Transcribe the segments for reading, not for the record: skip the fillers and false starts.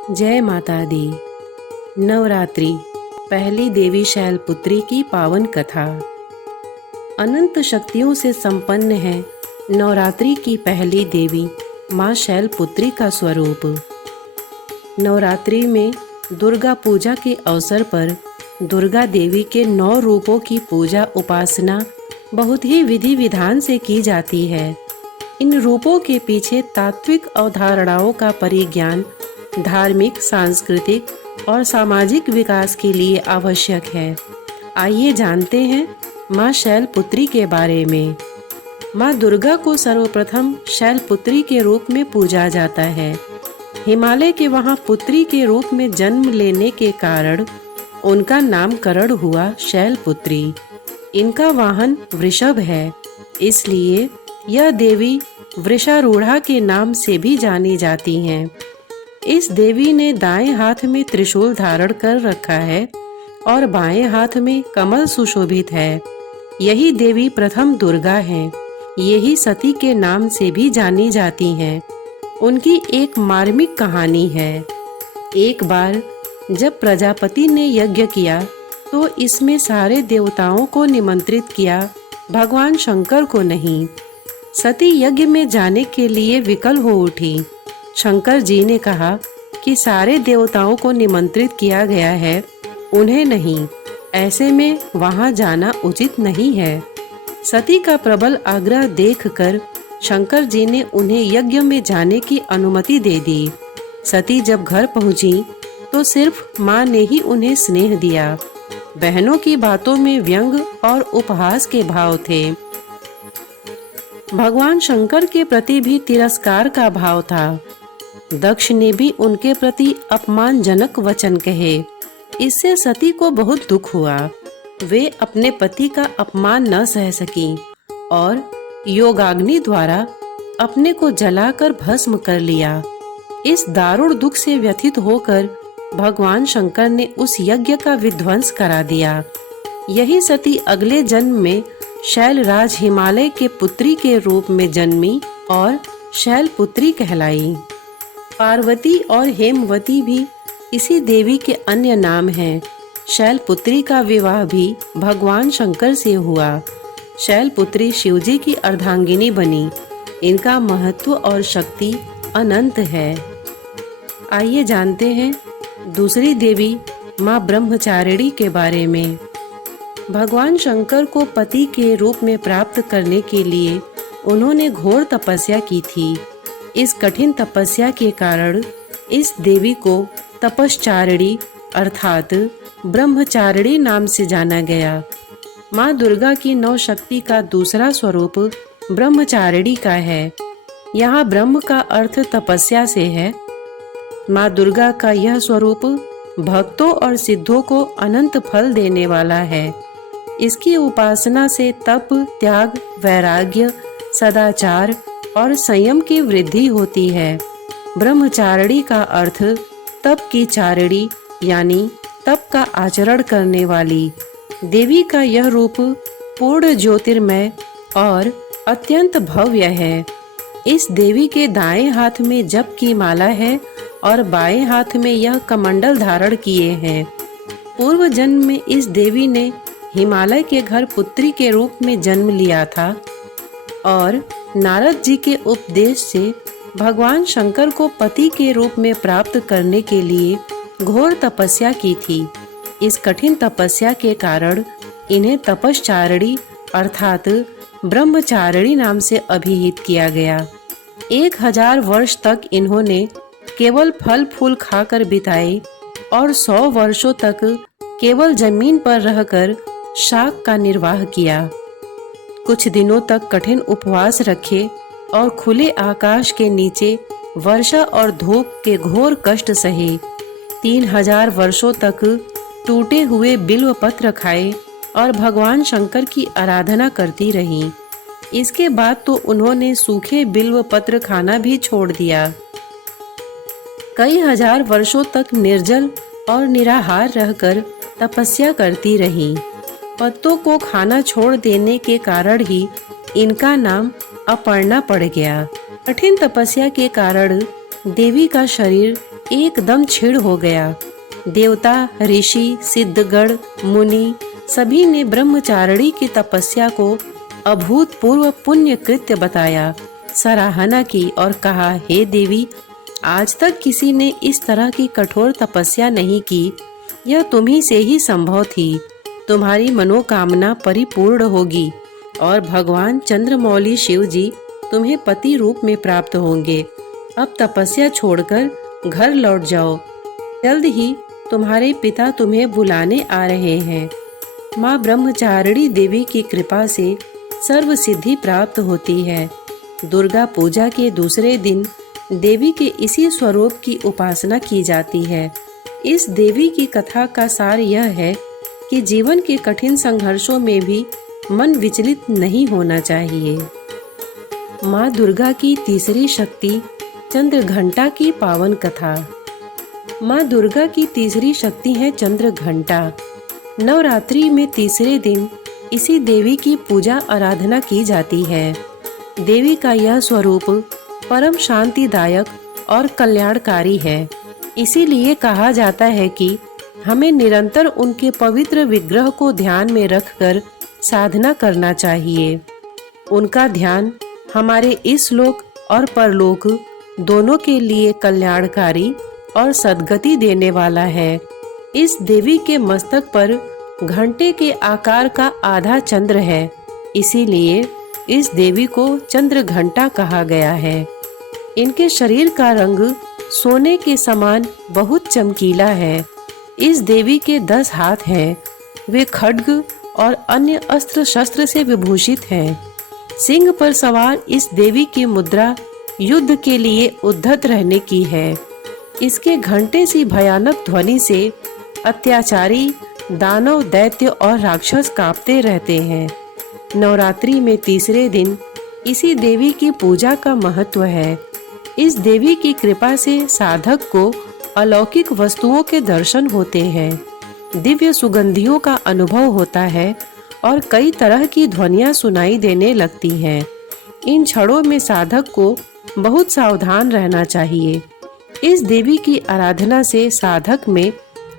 जय माता दी। नवरात्रि पहली देवी शैलपुत्री की पावन कथा। अनंत शक्तियों से संपन्न है नवरात्रि की पहली देवी माँ शैलपुत्री का स्वरूप। नवरात्रि में दुर्गा पूजा के अवसर पर दुर्गा देवी के 9 रूपों की पूजा उपासना बहुत ही विधि विधान से की जाती है। इन रूपों के पीछे तात्विक अवधारणाओं का परिज्ञान धार्मिक, सांस्कृतिक और सामाजिक विकास के लिए आवश्यक है। आइए जानते हैं माँ शैलपुत्री के बारे में। माँ दुर्गा को सर्वप्रथम शैलपुत्री के रूप में पूजा जाता है। हिमालय के वहाँ पुत्री के रूप में जन्म लेने के कारण उनका नामकरण हुआ शैलपुत्री। इनका वाहन वृषभ है, इसलिए यह देवी वृषारूढ़ा के नाम से भी जानी जाती हैं। इस देवी ने दाएं हाथ में त्रिशूल धारण कर रखा है और बाएं हाथ में कमल सुशोभित है। यही देवी प्रथम दुर्गा हैं। यही सती के नाम से भी जानी जाती हैं। उनकी एक मार्मिक कहानी है। एक बार जब प्रजापति ने यज्ञ किया तो इसमें सारे देवताओं को निमंत्रित किया, भगवान शंकर को नहीं। सती यज्ञ में जाने के लिए विकल हो उठी। शंकर जी ने कहा कि सारे देवताओं को निमंत्रित किया गया है, उन्हें नहीं, ऐसे में वहां जाना उचित नहीं है। सती का प्रबल आग्रह देखकर शंकर जी ने उन्हें यज्ञ में जाने की अनुमति दे दी। सती जब घर पहुंची तो सिर्फ माँ ने ही उन्हें स्नेह दिया। बहनों की बातों में व्यंग और उपहास के भाव थे। भगवान शंकर के प्रति भी तिरस्कार का भाव था। दक्ष ने भी उनके प्रति अपमानजनक वचन कहे। इससे सती को बहुत दुख हुआ। वे अपने पति का अपमान न सह सकीं और योगाग्नि द्वारा अपने को जलाकर भस्म कर लिया। इस दारुण दुख से व्यथित होकर भगवान शंकर ने उस यज्ञ का विध्वंस करा दिया। यही सती अगले जन्म में शैलराज हिमालय के पुत्री के रूप में जन्मी और शैलपुत्री कहलाई। पार्वती और हेमवती भी इसी देवी के अन्य नाम हैं। शैलपुत्री का विवाह भी भगवान शंकर से हुआ। शैलपुत्री शिवजी की अर्धांगिनी बनी। इनका महत्व और शक्ति अनंत है। आइए जानते हैं दूसरी देवी माँ ब्रह्मचारिणी के बारे में। भगवान शंकर को पति के रूप में प्राप्त करने के लिए उन्होंने घोर तपस्या की थी। इस कठिन तपस्या के कारण इस देवी को तपश्चारिणी अर्थात ब्रह्मचारिणी नाम से जाना गया। माँ दुर्गा की 9 शक्ति का दूसरा स्वरूप ब्रह्मचारिणी का है। यहाँ ब्रह्म का अर्थ तपस्या से है। माँ दुर्गा का यह स्वरूप भक्तों और सिद्धों को अनंत फल देने वाला है। इसकी उपासना से तप, त्याग, वैराग्य, सदाचार और संयम की वृद्धि होती है। ब्रह्मचारिणी का अर्थ तप की चारिणी यानी तप का आचरण करने वाली। देवी का यह रूप पूर्ण ज्योतिर्मय और अत्यंत भव्य है। इस देवी के दाएं हाथ में जप की माला है और बाएं हाथ में यह कमंडल धारण किए हैं। पूर्व जन्म में इस देवी ने हिमालय के घर पुत्री के रूप में जन्म लिया था और नारद जी के उपदेश से भगवान शंकर को पति के रूप में प्राप्त करने के लिए घोर तपस्या की थी। इस कठिन तपस्या के कारण इन्हें तपश्चारिणी अर्थात ब्रह्मचारिणी नाम से अभिहित किया गया। 1000 वर्ष तक इन्होंने केवल फल फूल खाकर बिताए और 100 वर्षों तक केवल जमीन पर रहकर शाक का निर्वाह किया। कुछ दिनों तक कठिन उपवास रखे और खुले आकाश के नीचे वर्षा और धूप के घोर कष्ट सहे। 3000 वर्षों तक टूटे हुए बिल्व पत्र खाए और भगवान शंकर की आराधना करती रहीं। इसके बाद तो उन्होंने सूखे बिल्व पत्र खाना भी छोड़ दिया। कई हजार वर्षों तक निर्जल और निराहार रहकर तपस्या करती रहीं। पत्तों को खाना छोड़ देने के कारण ही इनका नाम अपर्णा पड़ गया। कठिन तपस्या के कारण देवी का शरीर एकदम क्षीण हो गया। देवता, ऋषि, सिद्धगण, मुनि सभी ने ब्रह्मचारिणी की तपस्या को अभूतपूर्व पुण्य कृत्य बताया, सराहना की और कहा, हे देवी, आज तक किसी ने इस तरह की कठोर तपस्या नहीं की। यह तुम्ही से ही संभव थी। तुम्हारी मनोकामना परिपूर्ण होगी और भगवान चंद्रमौली शिव जी तुम्हें पति रूप में प्राप्त होंगे। अब तपस्या छोड़कर घर लौट जाओ। जल्द ही तुम्हारे पिता तुम्हें बुलाने आ रहे हैं। माँ ब्रह्मचारिणी देवी की कृपा से सर्व सिद्धि प्राप्त होती है। दुर्गा पूजा के दूसरे दिन देवी के इसी स्वरूप की उपासना की जाती है। इस देवी की कथा का सार यह है कि जीवन के कठिन संघर्षों में भी मन विचलित नहीं होना चाहिए। माँ दुर्गा की तीसरी शक्ति चंद्र घंटा की पावन कथा। माँ दुर्गा की तीसरी शक्ति है चंद्र घंटा। नवरात्रि में तीसरे दिन इसी देवी की पूजा आराधना की जाती है। देवी का यह स्वरूप परम शांतिदायक और कल्याणकारी है। इसीलिए कहा जाता है कि हमें निरंतर उनके पवित्र विग्रह को ध्यान में रखकर साधना करना चाहिए। उनका ध्यान हमारे इस लोक और परलोक दोनों के लिए कल्याणकारी और सद्गति देने वाला है। इस देवी के मस्तक पर घंटे के आकार का आधा चंद्र है। इसीलिए इस देवी को चंद्र घंटा कहा गया है। इनके शरीर का रंग सोने के समान बहुत चमकीला है। इस देवी के 10 हाथ हैं। वे खड्ग और अन्य अस्त्र शस्त्र से विभूषित हैं। सिंह पर सवार इस देवी की मुद्रा युद्ध के लिए उद्धत रहने की है। इसके घंटे सी भयानक ध्वनि से अत्याचारी दानव, दैत्य और राक्षस कांपते रहते हैं। नवरात्रि में तीसरे दिन इसी देवी की पूजा का महत्व है। इस देवी की कृपा से साधक को अलौकिक वस्तुओं के दर्शन होते हैं, दिव्य सुगंधियों का अनुभव होता है और कई तरह की ध्वनियां सुनाई देने लगती हैं। इन क्षणों में साधक को बहुत सावधान रहना चाहिए। इस देवी की आराधना से साधक में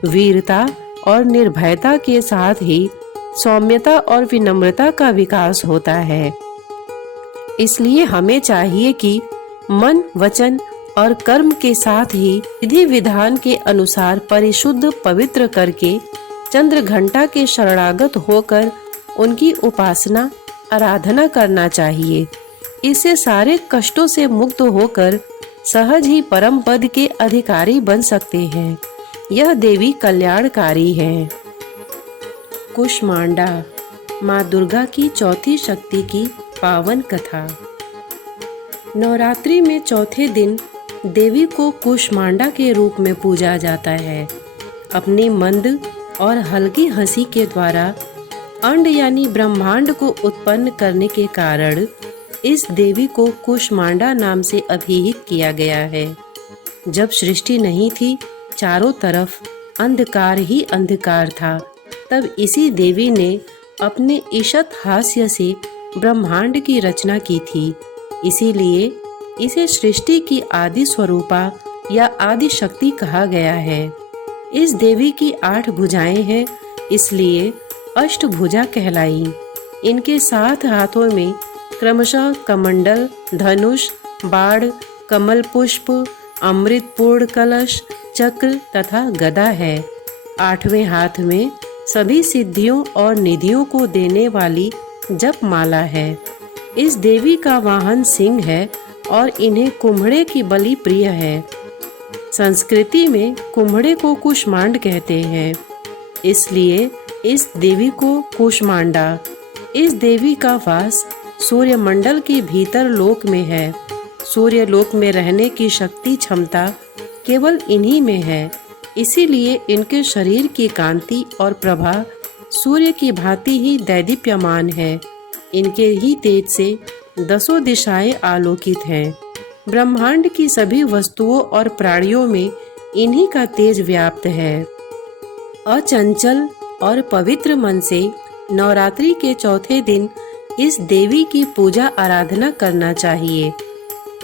वीरता और निर्भयता के साथ ही सौम्यता और विनम्रता का विकास होता है। इसलिए हमें चाहिए कि मन, वचन और कर्म के साथ ही विधि विधान के अनुसार परिशुद्ध पवित्र करके चंद्र घंटा के शरणागत होकर उनकी उपासना आराधना करना चाहिए। इससे सारे कष्टों से मुक्त होकर सहज ही परम पद के अधिकारी बन सकते हैं। यह देवी कल्याणकारी है। कुष्मांडा, माँ दुर्गा की चौथी शक्ति की पावन कथा। नवरात्रि में चौथे दिन देवी को कुष्मांडा के रूप में पूजा जाता है। अपनी मंद और हल्की हंसी के द्वारा अंड यानी ब्रह्मांड को उत्पन्न करने के कारण इस देवी को कुष्मांडा नाम से अभिहित किया गया है। जब सृष्टि नहीं थी, चारों तरफ अंधकार ही अंधकार था, तब इसी देवी ने अपने ईशत हास्य से ब्रह्मांड की रचना की थी। इसीलिए इसे सृष्टि की आदि स्वरूपा या आदि शक्ति कहा गया है। इस देवी की 8 भुजाएं हैं, इसलिए अष्टभुजा कहलाई। इनके 7 हाथों में क्रमशः कमंडल, धनुष, बाण, कमल पुष्प, अमृत पूर्ण कलश, चक्र तथा गदा है। 8वें हाथ में सभी सिद्धियों और निधियों को देने वाली जप माला है। इस देवी का वाहन सिंह है और इन्हें कुम्हड़े की बलि प्रिय है। संस्कृति में कुम्हड़े को कुष्मांड कहते हैं, इसलिए इस देवी को कुष्मांडा। इस देवी का वास सूर्य मंडल के भीतर लोक में है। सूर्य लोक में रहने की शक्ति क्षमता केवल इन्हीं में है। इसीलिए इनके शरीर की कांति और प्रभा सूर्य की भांति ही दैदीप्यमान है। इनके ही तेज से 10 दिशाएं आलोकित हैं। ब्रह्मांड की सभी वस्तुओं और प्राणियों में इन्हीं का तेज व्याप्त है। अचंचल और पवित्र मन से नवरात्रि के चौथे दिन इस देवी की पूजा आराधना करना चाहिए।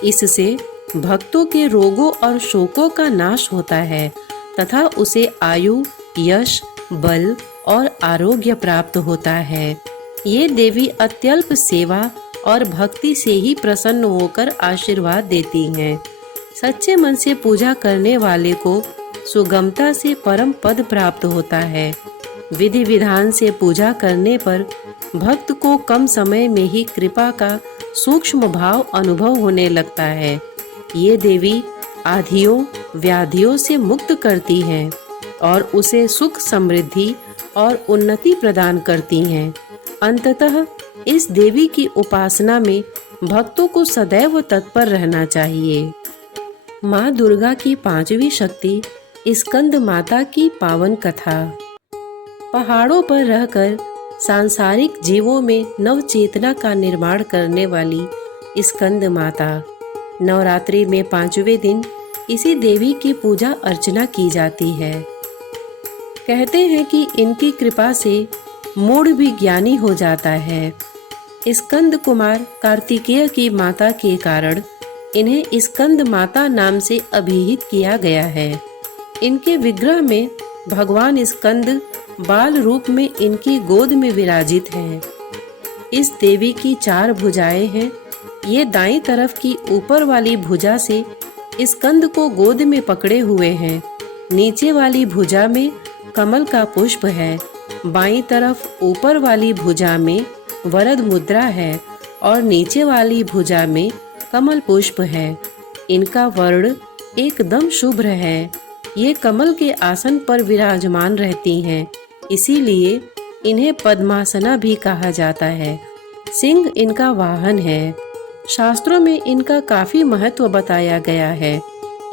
इससे भक्तों के रोगों और शोकों का नाश होता है तथा उसे आयु, यश, बल और आरोग्य प्राप्त होता है। ये देवी अत्यल्प सेवा और भक्ति से ही प्रसन्न होकर आशीर्वाद देती हैं। सच्चे मन से पूजा करने वाले को सुगमता से परम पद प्राप्त होता है। विधि विधान से पूजा करने पर भक्त को कम समय में ही कृपा का सूक्ष्म भाव अनुभव होने लगता है। ये देवी आधियों व्याधियों से मुक्त करती हैं और उसे सुख, समृद्धि और उन्नति प्रदान करती हैं। अंततः इस देवी की उपासना में भक्तों को सदैव तत्पर रहना चाहिए। माँ दुर्गा की पांचवी शक्ति स्कंद माता की पावन कथा। पहाड़ों पर रहकर सांसारिक जीवों में नव चेतना का निर्माण करने वाली स्कंद माता, नवरात्रि में 5वें दिन इसी देवी की पूजा अर्चना की जाती है। कहते हैं कि इनकी कृपा से मूढ़ भी ज्ञानी हो जाता है। स्कंद कुमार कार्तिकेय की माता के कारण इन्हें स्कंद माता नाम से अभिहित किया गया है। इनके विग्रह में भगवान स्कंद बाल रूप में इनकी गोद में विराजित हैं। इस देवी की 4 भुजाएं हैं। ये दाईं तरफ की ऊपर वाली भुजा से स्कंद को गोद में पकड़े हुए हैं। नीचे वाली भुजा में कमल का पुष्प है। बाईं तरफ ऊपर वाली भुजा में वरद मुद्रा है और नीचे वाली भुजा में कमल पुष्प है। इनका वर्ण एकदम शुभ्र है। ये कमल के आसन पर विराजमान रहती हैं, इसीलिए इन्हें पद्मासना भी कहा जाता है। सिंह इनका वाहन है। शास्त्रों में इनका काफी महत्व बताया गया है।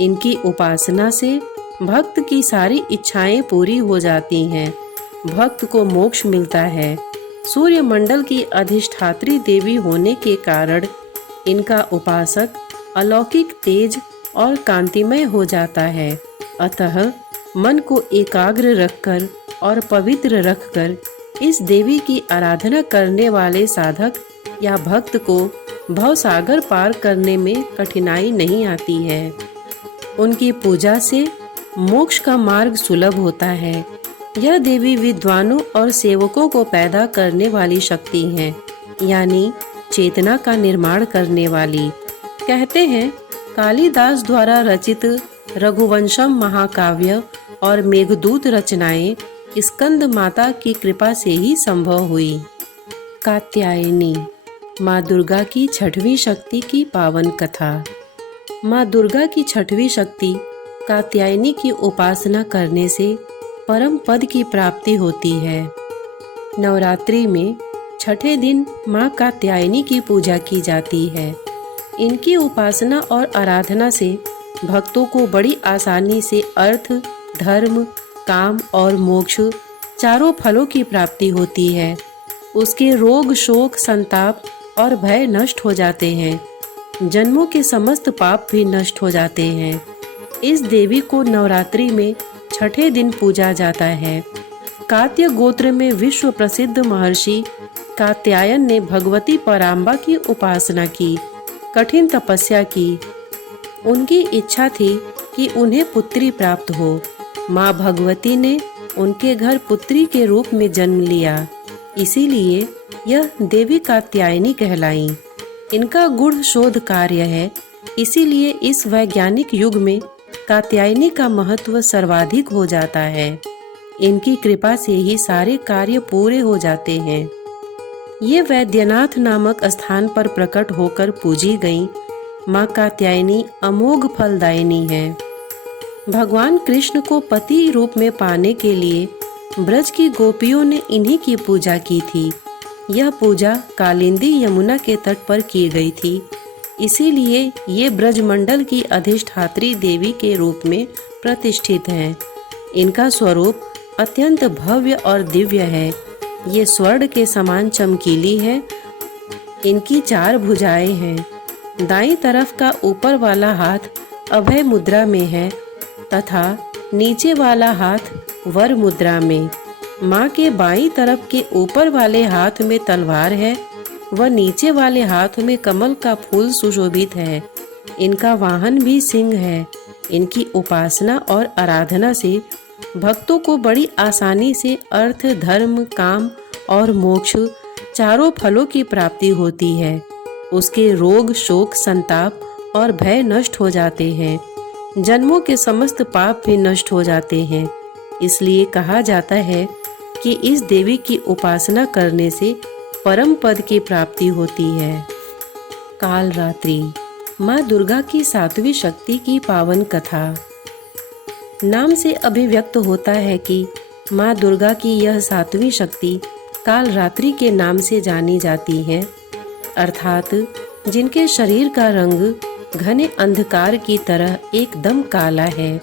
इनकी उपासना से भक्त की सारी इच्छाएं पूरी हो जाती हैं। भक्त को मोक्ष मिलता है। सूर्य मंडल की अधिष्ठात्री देवी होने के कारण इनका उपासक अलौकिक तेज और कांतिमय हो जाता है। अतः मन को एकाग्र रखकर और पवित्र रखकर इस देवी की आराधना करने वाले साधक या भक्त को भवसागर पार करने में कठिनाई नहीं आती है। उनकी पूजा से मोक्ष का मार्ग सुलभ होता है। यह देवी विद्वानों और सेवकों को पैदा करने वाली शक्ति है, यानी चेतना का निर्माण करने वाली। कहते हैं कालिदास द्वारा रचित रघुवंशम महाकाव्य और मेघदूत रचनाएं स्कंद माता की कृपा से ही संभव हुई। कात्यायनी, माँ दुर्गा की 6वीं शक्ति की पावन कथा। माँ दुर्गा की 6वीं शक्ति कात्यायनी की उपासना करने से परम पद की प्राप्ति होती है। नवरात्रि में 6ठे दिन माँ कात्यायनी की पूजा की जाती है। इनकी उपासना और आराधना से भक्तों को बड़ी आसानी से अर्थ, धर्म, काम और मोक्ष चारों फलों की प्राप्ति होती है। उसके रोग, शोक, संताप और भय नष्ट हो जाते हैं। जन्मों के समस्त पाप भी नष्ट हो जाते हैं। इस देवी को नवरात्रि में 6ठे दिन पूजा जाता है। कात्य गोत्र में विश्व प्रसिद्ध महर्षि कात्यायन ने भगवती पराम्बा की उपासना की, कठिन तपस्या की। उनकी इच्छा थी कि उन्हें पुत्री प्राप्त हो। माँ भगवती ने उनके घर पुत्री के रूप में जन्म लिया, इसीलिए यह देवी कात्यायनी कहलाई। इनका गूढ़ शोध कार्य है, इसीलिए इस वैज्ञानिक युग में कात्यायनी का महत्व सर्वाधिक हो जाता है। इनकी कृपा से ही सारे कार्य पूरे हो जाते हैं। ये वैद्यनाथ नामक स्थान पर प्रकट होकर पूजी गई माँ कात्यायनी अमोघ फलदायिनी है। भगवान कृष्ण को पति रूप में पाने के लिए ब्रज की गोपियों ने इन्हीं की पूजा की थी। यह पूजा कालिंदी यमुना के तट पर की गई थी, इसीलिए ये ब्रजमंडल की अधिष्ठात्री देवी के रूप में प्रतिष्ठित हैं। इनका स्वरूप अत्यंत भव्य और दिव्य है। ये स्वर्ण के समान चमकीली है। इनकी 4 भुजाएं हैं। दाईं तरफ का ऊपर वाला हाथ अभय मुद्रा में है तथा नीचे वाला हाथ वर मुद्रा में। माँ के बाईं तरफ के ऊपर वाले हाथ में तलवार है व नीचे वाले हाथ में कमल का फूल सुशोभित है। इनका वाहन भी सिंह है। इनकी उपासना और आराधना से भक्तों को बड़ी आसानी से अर्थ, धर्म, काम और मोक्ष चारों फलों की प्राप्ति होती है। उसके रोग, शोक, संताप और भय नष्ट हो जाते हैं। जन्मों के समस्त पाप भी नष्ट हो जाते हैं। इसलिए कहा जाता है कि इस देवी की उपासना करने से परम पद की प्राप्ति होती है। काल रात्रि, माँ दुर्गा की सातवीं शक्ति की पावन कथा। नाम से अभिव्यक्त होता है कि माँ दुर्गा की यह सातवीं शक्ति काल रात्रि के नाम से जानी जाती है, अर्थात जिनके शरीर का रंग घने अंधकार की तरह एकदम काला है।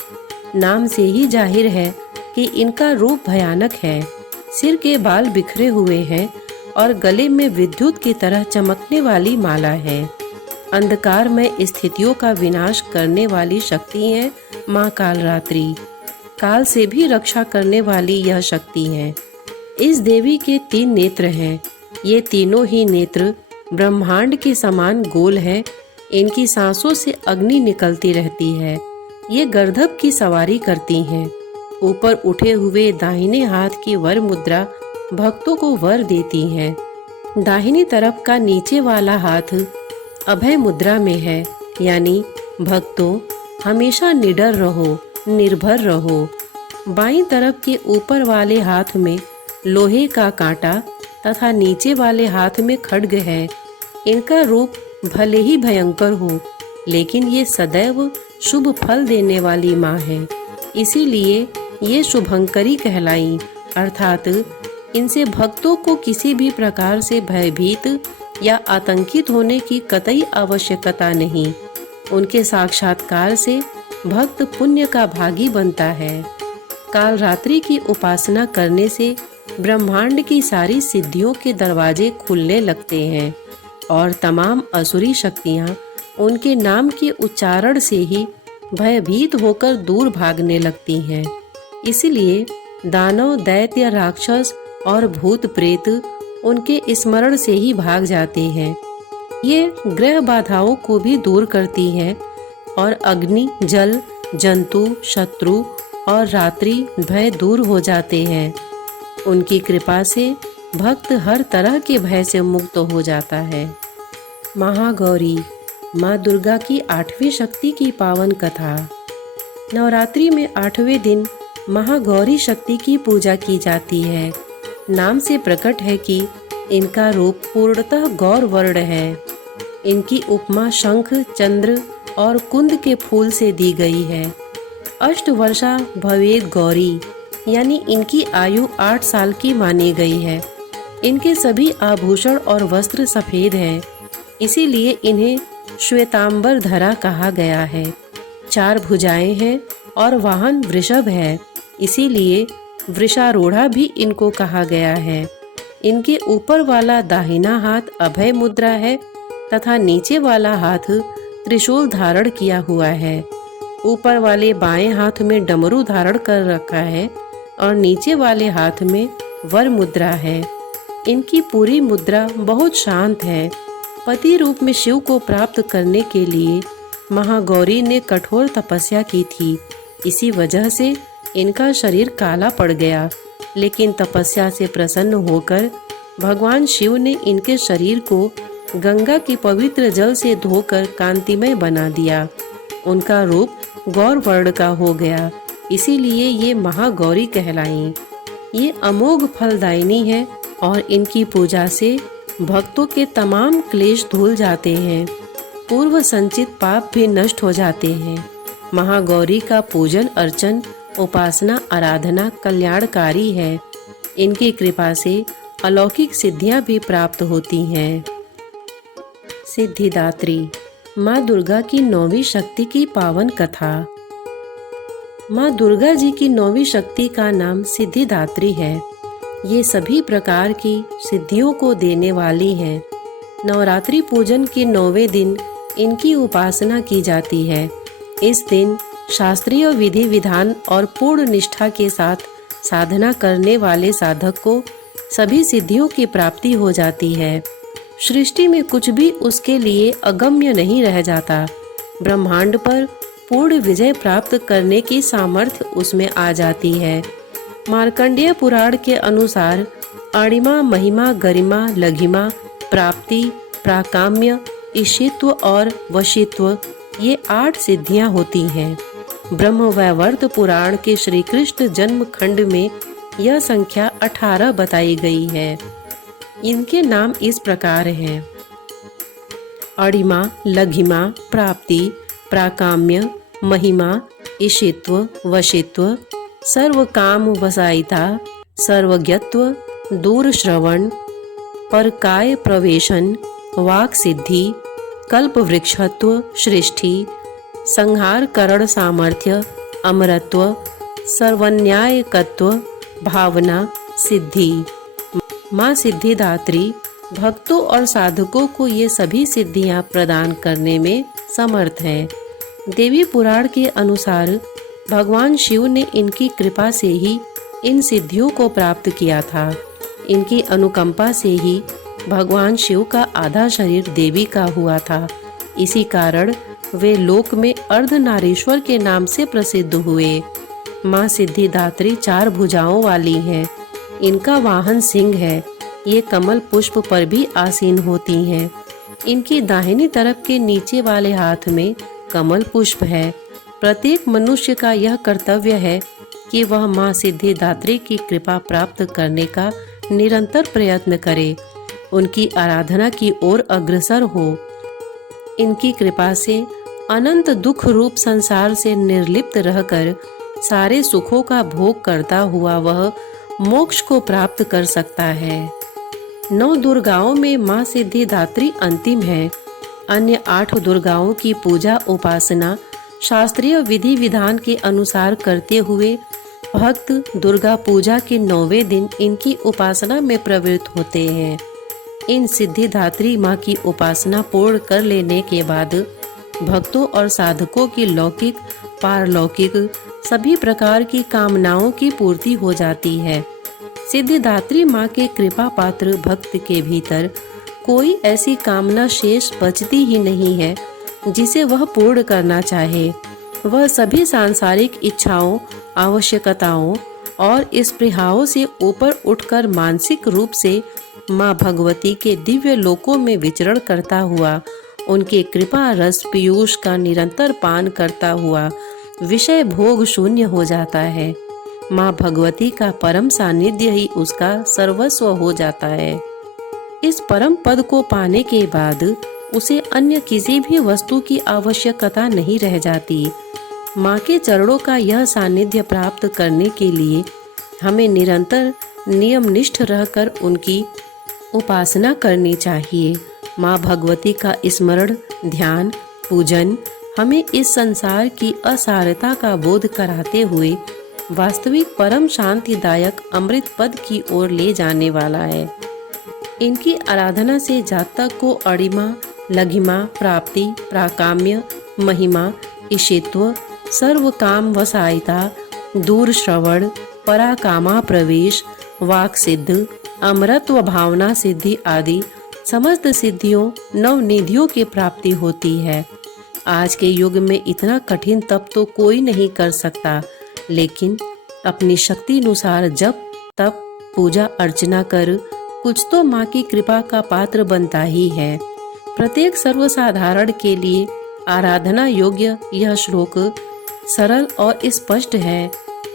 नाम से ही जाहिर है कि इनका रूप भयानक है। सिर के बाल बिखरे हुए हैं और गले में विद्युत की तरह चमकने वाली माला है। अंधकार में स्थितियों का विनाश करने वाली शक्ति है माँ कालरात्रि। काल से भी रक्षा करने वाली यह शक्ति है। इस देवी के 3 नेत्र हैं। ये तीनों ही नेत्र ब्रह्मांड के समान गोल है। इनकी सांसों से अग्नि निकलती रहती है। ये गर्दभ की सवारी करती हैं। ऊपर उठे हुए दाहिने हाथ की वर मुद्रा भक्तों को वर देती है। दाहिनी तरफ का नीचे वाला हाथ अभय मुद्रा में है, यानी भक्तों हमेशा निडर रहो, निर्भर रहो। बाईं तरफ के ऊपर वाले हाथ में लोहे का कांटा तथा नीचे वाले हाथ में खड्ग है। इनका रूप भले ही भयंकर हो, लेकिन ये सदैव शुभ फल देने वाली माँ है। इसीलिए ये शुभंकरी कहलाई, अर्थात इनसे भक्तों को किसी भी प्रकार से भयभीत या आतंकित होने की कतई आवश्यकता नहीं। उनके साक्षात्कार से भक्त पुण्य का भागी बनता है। काल रात्रि की उपासना करने से ब्रह्मांड की सारी सिद्धियों के दरवाजे खुलने लगते हैं और तमाम असुरी शक्तियाँ उनके नाम के उच्चारण से ही भयभीत होकर दूर भागने लगती हैं। इसलिए दानव, दैत्य, राक्षस और भूत प्रेत उनके स्मरण से ही भाग जाते हैं। ये ग्रह बाधाओं को भी दूर करती है और अग्नि, जल, जंतु, शत्रु और रात्रि भय दूर हो जाते हैं। उनकी कृपा से भक्त हर तरह के भय से मुक्त हो जाता है। महागौरी, माँ दुर्गा की 8वीं शक्ति की पावन कथा। नवरात्रि में 8वें दिन महागौरी शक्ति की पूजा की जाती है। नाम से प्रकट है कि इनका रूप पूर्णतः गौर वर्ण है। इनकी उपमा शंख, चंद्र और कुंद के फूल से दी गई है। अष्टवर्षा भवेद गौरी, यानी इनकी आयु 8 साल की मानी गई है। इनके सभी आभूषण और वस्त्र सफेद हैं, इसीलिए इन्हें श्वेतांबर धरा कहा गया है। 4 भुजाएं हैं और वाहन वृषभ है, इसीलिए वृषारूढ़ा भी इनको कहा गया है। इनके ऊपर वाला दाहिना हाथ अभय मुद्रा है तथा नीचे वाला हाथ त्रिशूल धारण किया हुआ है। ऊपर वाले बाएं हाथ में डमरू धारण कर रखा है और नीचे वाले हाथ में वर मुद्रा है। इनकी पूरी मुद्रा बहुत शांत है। पति रूप में शिव को प्राप्त करने के लिए महागौरी ने कठोर तपस्या की थी। इसी वजह से इनका शरीर काला पड़ गया, लेकिन तपस्या से प्रसन्न होकर भगवान शिव ने इनके शरीर को गंगा की पवित्र जल से धोकर कांतिमय बना दिया। उनका रूप गौर वर्ण का हो गया, इसीलिए ये महागौरी कहलाई। ये अमोघ फलदायिनी है और इनकी पूजा से भक्तों के तमाम क्लेश धुल जाते हैं। पूर्व संचित पाप भी नष्ट हो जाते हैं। महागौरी का पूजन अर्चन, उपासना, आराधना कल्याणकारी है। इनकी कृपा से अलौकिक सिद्धियां भी प्राप्त होती हैं। सिद्धिदात्री, माँ दुर्गा की 9वीं शक्ति की पावन कथा। माँ दुर्गा जी की 9वीं शक्ति का नाम सिद्धिदात्री है। ये सभी प्रकार की सिद्धियों को देने वाली हैं। नवरात्रि पूजन के 9वें दिन इनकी उपासना की जाती है। इस दिन शास्त्रीय विधि विधान और पूर्ण निष्ठा के साथ साधना करने वाले साधक को सभी सिद्धियों की प्राप्ति हो जाती है। सृष्टि में कुछ भी उसके लिए अगम्य नहीं रह जाता। ब्रह्मांड पर पूर्ण विजय प्राप्त करने की सामर्थ्य उसमें आ जाती है। मार्कंडेय पुराण के अनुसार अणिमा, महिमा, गरिमा, लघिमा, प्राप्ति, प्राकाम्य, ईशित्व और वशित्व ये 8 सिद्धियां होती हैं। ब्रह्म वैवर्त पुराण के श्री कृष्ण जन्म खंड में यह संख्या 18 बताई गई है। इनके नाम इस प्रकार हैं: अणिमा, लघिमा, प्राप्ति, प्राकाम्य, महिमा, ईशित्व, वशित्व, सर्वकाम वसायिता, सर्वज्ञत्व, दूरश्रवण, परकाय प्रवेशन, वाक् सिद्धि, कल्प वृक्षत्व, सृष्टि, संहार करण सामर्थ्य, अमरत्व, सर्वन्यायकत्व, भावना, सिद्धि। माँ सिद्धिदात्री भक्तों और साधकों को ये सभी सिद्धियां प्रदान करने में समर्थ हैं। देवी पुराण के अनुसार भगवान शिव ने इनकी कृपा से ही इन सिद्धियों को प्राप्त किया था। इनकी अनुकंपा से ही भगवान शिव का आधा शरीर देवी का हुआ था। इसी कारण वे लोक में अर्धनारीश्वर के नाम से प्रसिद्ध हुए। माँ सिद्धिदात्री 4 भुजाओं वाली हैं। इनका वाहन सिंह है। ये कमल पुष्प पर भी आसीन होती हैं। इनकी दाहिनी तरफ के नीचे वाले हाथ में कमल पुष्प है। प्रत्येक मनुष्य का यह कर्तव्य है कि वह माँ सिद्धिदात्री की कृपा प्राप्त करने का निरंतर प्रयत्न करे, उनकी आराधना की ओर अग्रसर हो। इनकी कृपा से अनंत दुख रूप संसार से निर्लिप्त रहकर सारे सुखों का भोग करता हुआ वह मोक्ष को प्राप्त कर सकता है। 9 दुर्गाओं में माँ सिद्धिदात्री अंतिम है। अन्य 8 दुर्गाओं की पूजा उपासना शास्त्रीय विधि विधान के अनुसार करते हुए भक्त दुर्गा पूजा के 9वें दिन इनकी उपासना में प्रवृत्त होते हैं। इन सिद्धिदात्री माँ की उपासना पूर्ण कर लेने के बाद भक्तों और साधकों की लौकिक, पारलौकिक सभी प्रकार की कामनाओं की पूर्ति हो जाती है। सिद्धिदात्री माँ के कृपा पात्र भक्त के भीतर कोई ऐसी कामना शेष बचती ही नहीं है जिसे वह पूर्ण करना चाहे। वह सभी सांसारिक इच्छाओं, आवश्यकताओं और स्पृहाओं से ऊपर उठकर मानसिक रूप से माँ भगवती के दिव्य लोकों में विचरण करता हुआ, उनके कृपा रस पीयूष का निरंतर पान करता हुआ विषय भोग शून्य हो जाता है। माँ भगवती का परम सानिध्य ही उसका सर्वस्व हो जाता है। इस परम पद को पाने के बाद उसे अन्य किसी भी वस्तु की आवश्यकता नहीं रह जाती। माँ के चरणों का यह सानिध्य प्राप्त करने के लिए हमें निरंतर नियमनिष्ठ रहकर उनकी उपासना करनी चाहिए। माँ भगवती का स्मरण, ध्यान, पूजन हमें इस संसार की असारता का बोध कराते हुए वास्तविक परम शांतिदायक अमृत पद की ओर ले जाने वाला है। इनकी आराधना से जातक को अणिमा, लघिमा, प्राप्ति, प्राकाम्य, महिमा, ईशित्व, सर्वकाम वसायिता, दूर श्रवण, पराकामा प्रवेश, वाक् सिद्ध, अमरत्व, भावना सिद्धि आदि समस्त सिद्धियों, नवनिधियों की प्राप्ति होती है। आज के युग में इतना कठिन तप तो कोई नहीं कर सकता, लेकिन अपनी शक्ति अनुसार जप, तप, पूजा अर्चना कर कुछ तो माँ की कृपा का पात्र बनता ही है। प्रत्येक सर्वसाधारण के लिए आराधना योग्य यह श्लोक सरल और स्पष्ट है।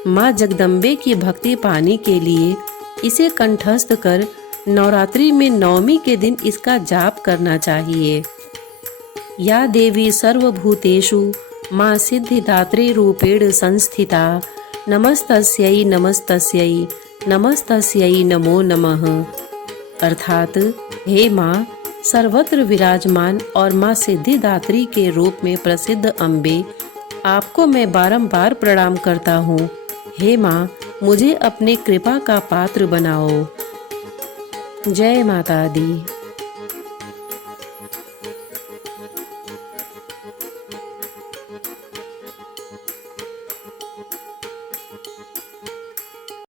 माँ जगदम्बे की भक्ति पाने के लिए इसे कंठस्थ कर नवरात्रि में नवमी के दिन इसका जाप करना चाहिए। या देवी सर्वभूतेषु माँ सिद्धिदात्री रूपेण संस्थिता, नमस्तस्यै नमस्तस्यै नमस्तस्यै नमो नमः। अर्थात हे माँ सर्वत्र विराजमान और माँ सिद्धिदात्री के रूप में प्रसिद्ध अम्बे, आपको मैं बारंबार प्रणाम करता हूँ। हे माँ, मुझे अपने कृपा का पात्र बनाओ। जय माता दी।